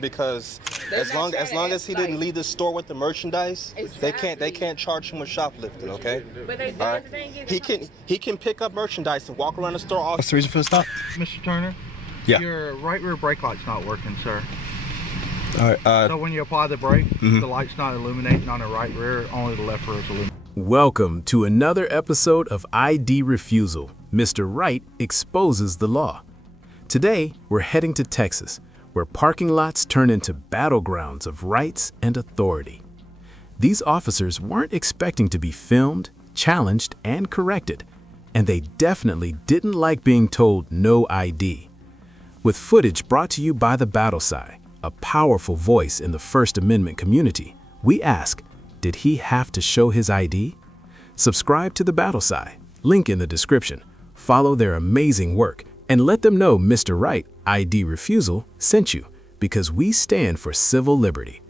because as long as he didn't leave the store with the merchandise, they can't charge him with shoplifting, okay? All right. He can pick up merchandise and walk around the store all. What's the reason for the stop? Mr. Turner? Yeah. Your right rear brake light's not working, sir. All right. So when you apply the brake, the light's not illuminating on the right rear, only the left rear is illuminating. Welcome to another episode of ID Refusal. Mr. Wright exposes the law. Today, we're heading to Texas, where parking lots turn into battlegrounds of rights and authority. These officers weren't expecting to be filmed, challenged, and corrected, and they definitely didn't like being told no ID. With footage brought to you by the Battlesci, a powerful voice in the First Amendment community, we ask, did he have to show his ID? Subscribe to the Battlesci, link in the description, follow their amazing work, and let them know Mr. Wright, ID Refusal, sent you, because we stand for civil liberty.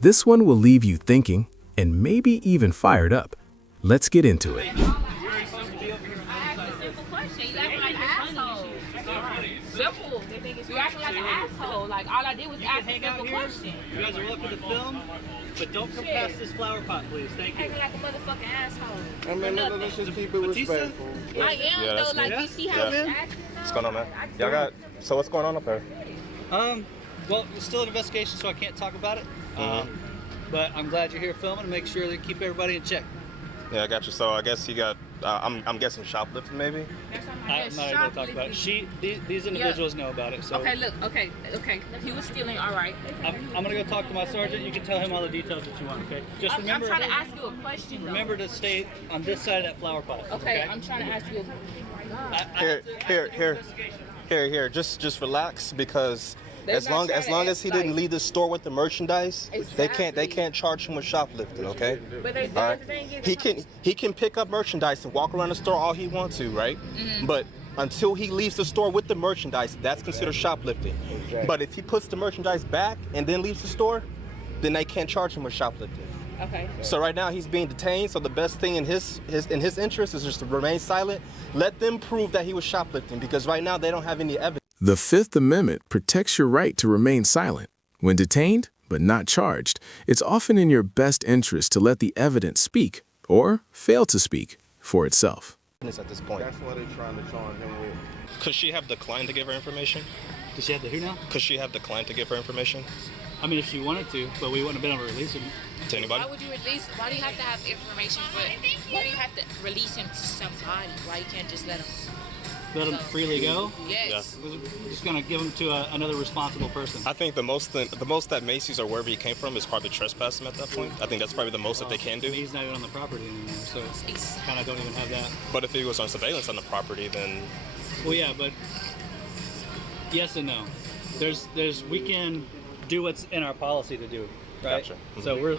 This one will leave you thinking, and maybe even fired up. Let's get into it. Simple. You acting like an asshole. Like, all I did was ask a simple question. You guys are welcome to film, but don't come past this flower pot, please. Thank you. Acting like a motherfucking asshole. I mean, let's just keep it respectful. I am, though. Like, you see how he's acting? What's going on, man? Y'all got, so what's going on up there? Well, it's still an investigation, so I can't talk about it. But I'm glad you're here filming to make sure they keep everybody in check. Yeah, I got you. So I guess you got, I'm guessing shoplifting maybe? I'm not able to talk about it. These individuals know about it. So Okay, look, okay. He was stealing, all right. I'm gonna go talk to my sergeant. You can tell him all the details that you want, okay? Just I'm remember. trying to ask you a question, though. Remember to stay on this side of that flower pot. Okay, I'm trying to ask you a Here. Just relax, because as long as he didn't leave the store with the merchandise, they can't charge him with shoplifting, okay? All right. He can pick up merchandise and walk around the store all he wants to, right? But until he leaves the store with the merchandise, that's considered shoplifting. But if he puts the merchandise back and then leaves the store, then they can't charge him with shoplifting. Okay. So right now he's being detained. So the best thing in his interest is just to remain silent. Let them prove that he was shoplifting, because right now they don't have any evidence. The Fifth Amendment protects your right to remain silent. When detained, but not charged, it's often in your best interest to let the evidence speak, or fail to speak, for itself. At this point. That's what they're trying to charge him with. Could she have declined to give her information? Does she have the who now? Could she have declined to give her information I mean, if she wanted to, but we wouldn't have been able to release him. to anybody? Why would you release? Why do you have to have information for? Why do you have to release him to somebody? Why you can't just let him? Let him freely go. Yes. We're just gonna give him to another responsible person. I think the most that Macy's or wherever he came from is probably trespass him at that point. I think that's probably the most that they can do. He's not even on the property anymore, so kind of don't even have that. But if he was on surveillance on the property, then Well, yeah, but yes and no. We can do what's in our policy to do, right? Gotcha. So we're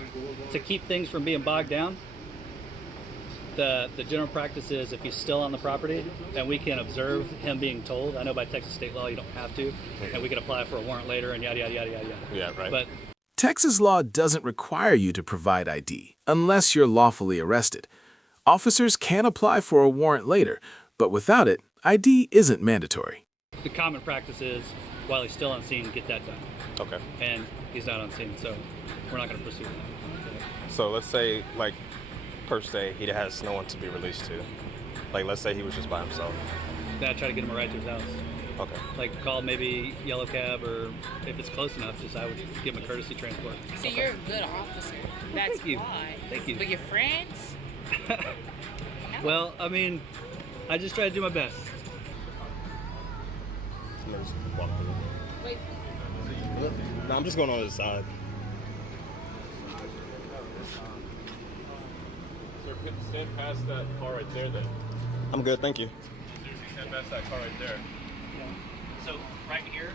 to keep things from being bogged down. The general practice is if he's still on the property, and we can observe him being told. I know by Texas state law you don't have to, and we can apply for a warrant later and yada yada yada yada. yeah, right. But Texas law doesn't require you to provide ID unless you're lawfully arrested. Officers can apply for a warrant later, but without it, ID isn't mandatory. the common practice is while he's still on scene, get that done. Okay. And he's not on scene, so we're not going to pursue that. So let's say, like, per se, he has no one to be released to. Like, let's say he was just by himself. Then I try to get him a ride to his house. Okay. Like, call maybe Yellow Cab, or if it's close enough, just I would give him a courtesy transport. So you're a good officer. That's Thank you. why. Thank you. But your friends? Well, I mean, I just try to do my best. Wait. No, I'm just going on his side. Sir, stand past that car right there then. I'm good, thank you. Seriously, stand past that car right there. So right here,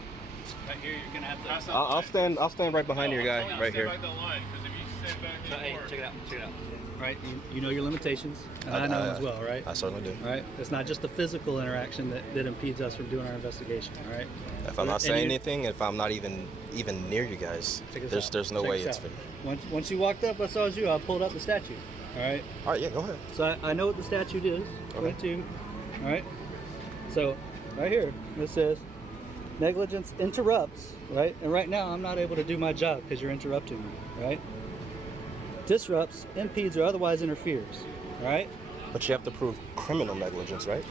you're gonna have to. I'll stand right behind your guy, right here. Stay by the line, because if you stand back So, hey, anymore, check it out. Right, you know your limitations, and I know them as well, right? I certainly do. All right, it's not just the physical interaction that impedes us from doing our investigation. All right. If I'm not saying anything, if I'm not even near you guys, there's no way it's for you. Once you walked up, I saw it was you. I pulled up the statute. All right. All right, yeah, go ahead. So I know what the statute is. 22. All right. So right here it says negligence interrupts, right? And right now I'm not able to do my job because you're interrupting me, right? Disrupts, impedes, or otherwise interferes, right? But you have to prove criminal negligence, right?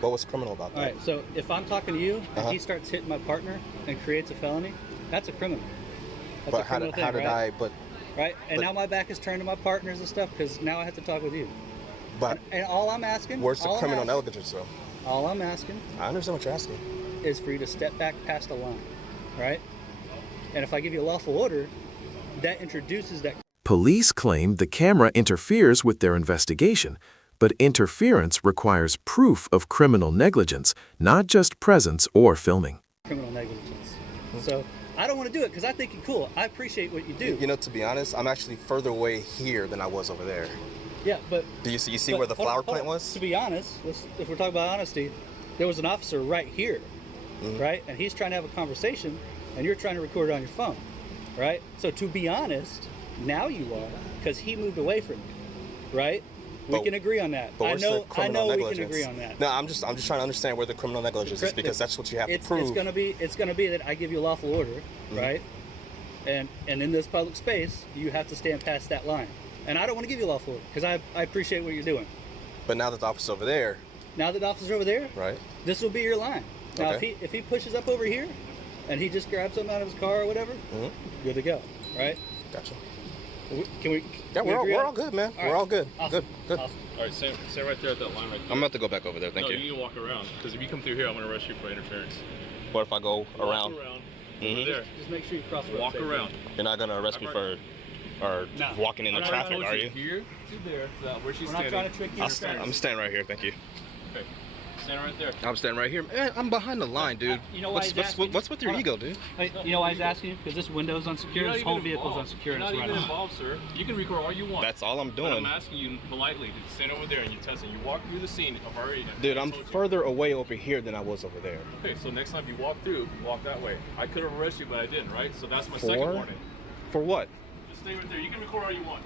What was criminal about that? All right, so if I'm talking to you and he starts hitting my partner and creates a felony, that's a criminal. That's But a criminal thing, right? Right? And now my back is turned to my partners and stuff because now I have to talk with you. But and all I'm asking... Where's the criminal negligence, though? All I'm asking... I understand what you're asking. ...is for you to step back past the line, right? And if I give you a lawful order, that introduces that... Police claim the camera interferes with their investigation, but interference requires proof of criminal negligence, not just presence or filming. Criminal negligence. So I don't want to do it because I think you're cool. I appreciate what you do. You know, to be honest, I'm actually further away here than I was over there. Yeah, but... Do you see where the flower plant was? To be honest, if we're talking about honesty, there was an officer right here, right? And he's trying to have a conversation, and you're trying to record it on your phone, right? So to be honest, now you are, because he moved away from you, right? We can agree on that. I know we can agree on that. No, I'm just trying to understand where the criminal negligence is, because that's what you have to prove. It's gonna be that I give you a lawful order, right? And in this public space, you have to stand past that line. And I don't want to give you a lawful order because I appreciate what you're doing. But now that the officer's over there. Now that the officer's over there, right? This will be your line. Now, if he pushes up over here, and he just grabs something out of his car or whatever, good to go, right? Gotcha. Can we? Yeah, we're all good, man. We're all good. Awesome. Good. All right, stay right there at that line right there. I'm about to go back over there. Thank you. No, you need to walk around, because if you come through here, I'm going to arrest you for interference. What if I go around? Walk around. Over there. Just make sure you cross the road. Walk around. You're not going to arrest me for walking into traffic, are you? Here to there, where she's We're not trying to trick you. I'm standing right here. Thank you. Okay. Stand right there. I'm standing right here. Man, I'm behind the line, dude. You know why what's with your ego, dude? You know why he's asking you? Because this window's unsecured, this whole vehicle's unsecured. You're not even involved, sir. You can record all you want. That's all I'm doing. But I'm asking you politely to stand over there and you test it. You walk through the scene. I've already... Dude, I'm further away over here than I was over there. Okay, so next time you walk through, walk that way. I could have arrested you, but I didn't, right? So that's my second warning. For what? Just stay right there. You can record all you want.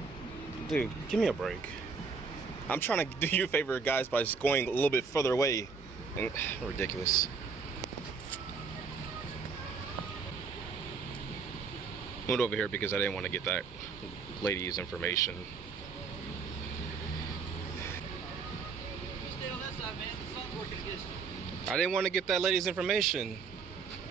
Dude, give me a break. I'm trying to do you a favor, guys, by just going a little bit further away. And ridiculous. Moved over here because I didn't want to get that lady's information. Stay on that side, man. The sun's working against you. I didn't want to get that lady's information.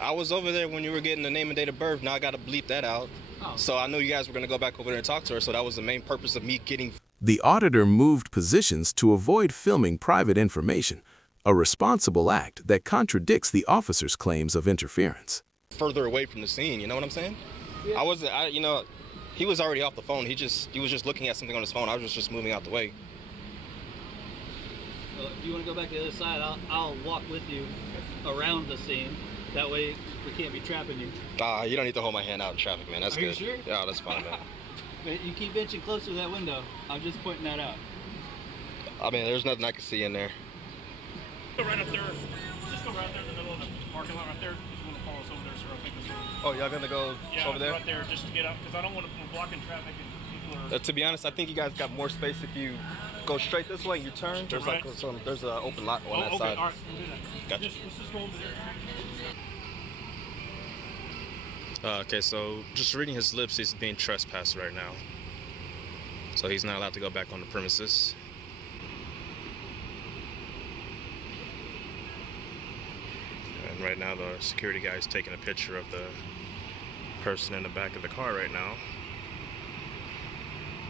I was over there when you were getting the name and date of birth. Now I got to bleep that out. Oh. So I knew you guys were going to go back over there and talk to her. So that was the main purpose of me getting... The auditor moved positions to avoid filming private information, a responsible act that contradicts the officer's claims of interference. Further away from the scene, you know what I'm saying? Yeah. He was already off the phone. He was just looking at something on his phone. I was just moving out the way. Well, if you want to go back to the other side, I'll walk with you around the scene. That way we can't be trapping you. You don't need to hold my hand out in traffic, man. That's good. Are you sure? Yeah, that's fine, man. You keep inching closer to that window. I'm just pointing that out. I mean, there's nothing I can see in there. Go right up there. Just go right there in the middle of the parking lot right there. Just want to follow us over there, sir. I think this way. Oh, y'all gonna go over there? Right there, just to get up, because I don't want to block in traffic and people are... To be honest, I think you guys got more space if you go straight this way and you turn. There's there's an open lot on that side. All right, we'll do that. Gotcha. Let's just go over there. Okay, so just reading his lips, he's being trespassed right now. So he's not allowed to go back on the premises. And right now the security guy is taking a picture of the person in the back of the car right now.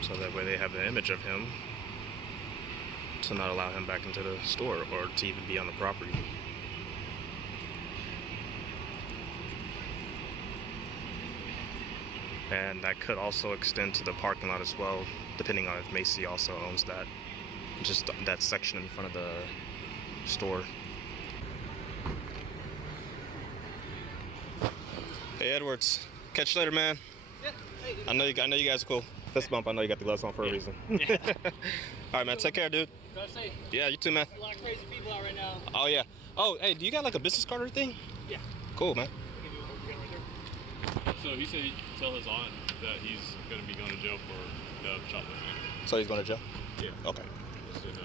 So that way they have the image of him to not allow him back into the store or to even be on the property. And that could also extend to the parking lot as well, depending on if Macy also owns that, just that section in front of the store. Hey Edwards, catch you later, man. Yeah. Hey, I know you guys are cool. Fist bump. I know you got the gloves on for a reason. Yeah. All right, man. Take care, dude. Drive safe. Yeah, you too, man. A lot of crazy people out right now. Oh yeah. Oh, hey, do you got like a business card or anything? Yeah. Cool, man. So he said he'd tell his aunt that he's going to be going to jail for shoplifting. So he's going to jail? Yeah. Okay.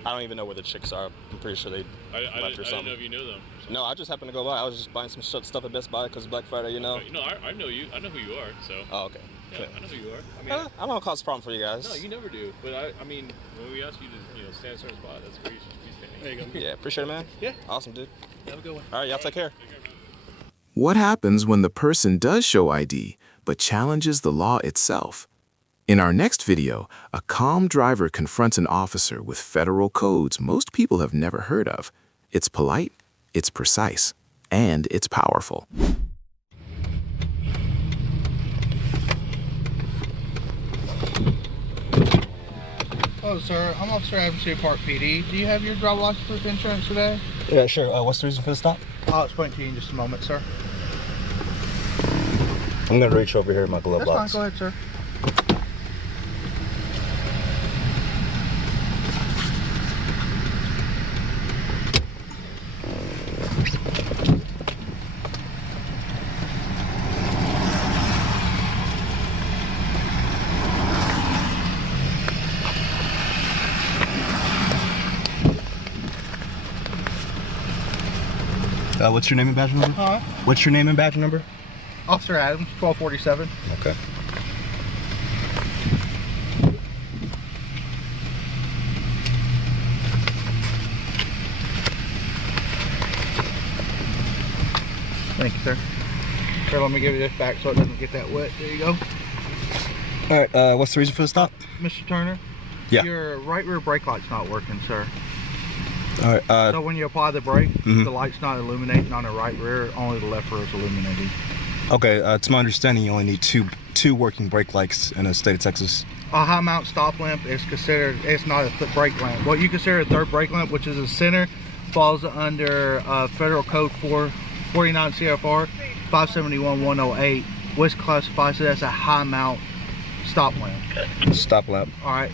I don't even know where the chicks are. I'm pretty sure they left or something. I didn't know if you knew them. No, I just happened to go by. I was just buying some stuff at Best Buy because Black Friday, you know. Okay. No, I know you. I know who you are. So. Oh, okay. Yeah, I know who you are. I mean, I don't cause a problem for you guys. No, you never do. But I mean, when we ask you to, stand in a certain spot, that's where you should be standing. There you go. Yeah, appreciate it, man. Yeah. Awesome, dude. Have a good one. All right, y'all take care. What happens when the person does show ID but challenges the law itself? In our next video, a calm driver confronts an officer with federal codes most people have never heard of. It's polite, it's precise, and it's powerful. Oh, sir, I'm Officer Adams City Park PD. Do you have your driver license proof insurance today? Yeah, sure. What's the reason for the stop? I'll explain to you in just a moment, sir. I'm going to reach over here in my glove That's box. fine, go ahead, sir. What's your name and badge number? Huh? What's your name and badge number? Officer Adams, 1247. Okay. Thank you, sir. Sir, let me give you this back so it doesn't get that wet. There you go. All right, what's the reason for the stop? Mr. Turner? Yeah. Your right rear brake light's not working, sir. All right, So when you apply the brake, the light's not illuminating on the right rear, only the left rear is illuminating. okay, to my understanding, you only need two working brake lights in the state of Texas. A high mount stop lamp is considered, it's not a brake lamp. What you consider a third brake lamp, which is a center, falls under Federal Code 49 CFR 571-108, which classifies it as a high mount stop lamp. Stop lamp. All right.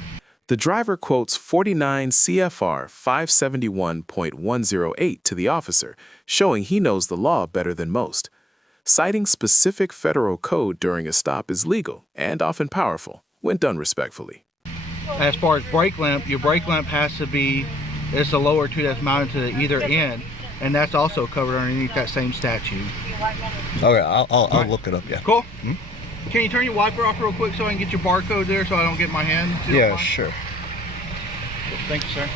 The driver quotes 49 CFR 571.108 to the officer, showing he knows the law better than most. Citing specific federal code during a stop is legal and often powerful, when done respectfully. As far as brake lamp, your brake lamp has to be, it's a lower two that's mounted to either end, and that's also covered underneath that same statute. Okay, I'll look it up, yeah. Cool. Can you turn your wiper off real quick so I can get your barcode there so I don't get my hand? Yeah, sure. Thank you, sir.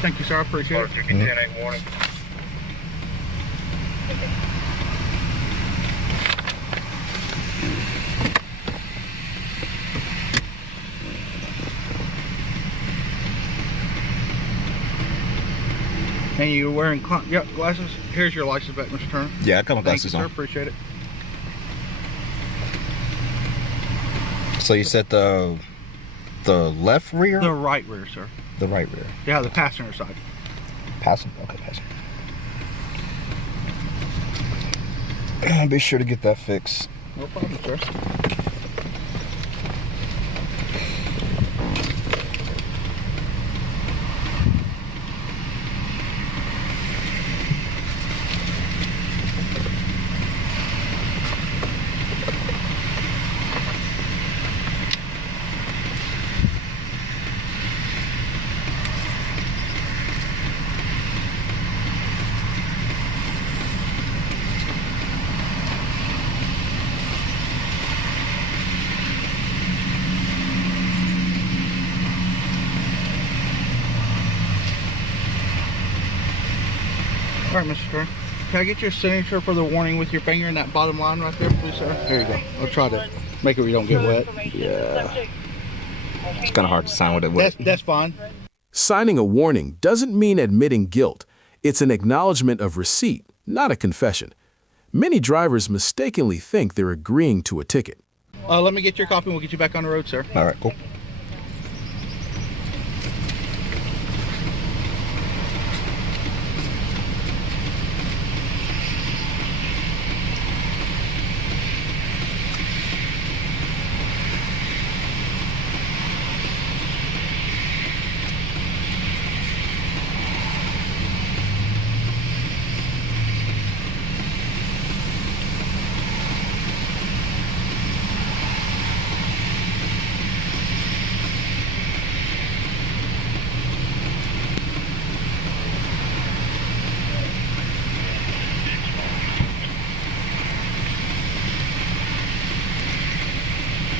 Thank you, sir. I appreciate it. 10-8 warning. And you're wearing glasses? Here's your license back, Mr. Turner. Yeah, I got my glasses Thank you, sir. on. Appreciate it. So you said the left rear? The right rear, sir. The right rear. Yeah, the passenger side. Passenger. Okay, passenger. Be sure to get that fixed. No problem, sir. All right, Mr. Turner. Can I get your signature for the warning with your finger in that bottom line right there, please, sir? There you go. I'll try to make it where you don't get wet. Yeah. It's kind of hard to sign with it wet. That's fine. Signing a warning doesn't mean admitting guilt. It's an acknowledgement of receipt, not a confession. Many drivers mistakenly think they're agreeing to a ticket. Let me get your copy and we'll get you back on the road, sir. All right, cool.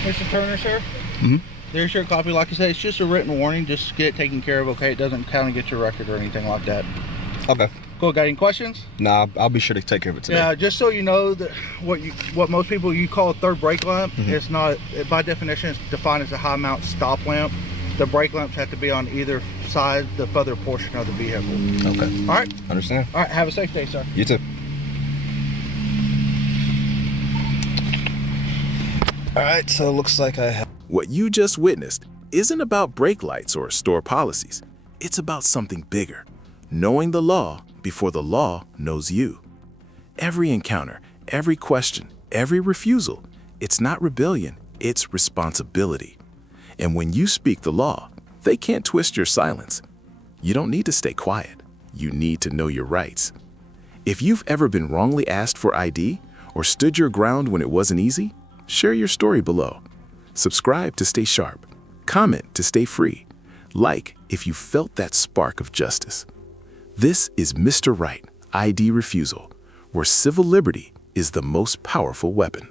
Mr. Turner, sir. Mm-hmm. There's your copy. Like I said, it's just a written warning. Just get it taken care of, okay? It doesn't kind of get your record or anything like that. Okay. Cool. Got any questions? Nah, I'll be sure to take care of it today. Yeah, just so you know that what most people you call a third brake lamp, it's not, by definition, it's defined as a high mount stop lamp. The brake lamps have to be on either side, the further portion of the vehicle. Okay. All right. Understand. All right. Have a safe day, sir. You too. All right, so it looks like I have... What you just witnessed isn't about brake lights or store policies. It's about something bigger. Knowing the law before the law knows you. Every encounter, every question, every refusal, it's not rebellion, it's responsibility. And when you speak the law, they can't twist your silence. You don't need to stay quiet. You need to know your rights. If you've ever been wrongly asked for ID or stood your ground when it wasn't easy, share your story below. Subscribe to stay sharp. Comment to stay free. Like if you felt that spark of justice. This is Mr. Right, ID Refusal, where civil liberty is the most powerful weapon.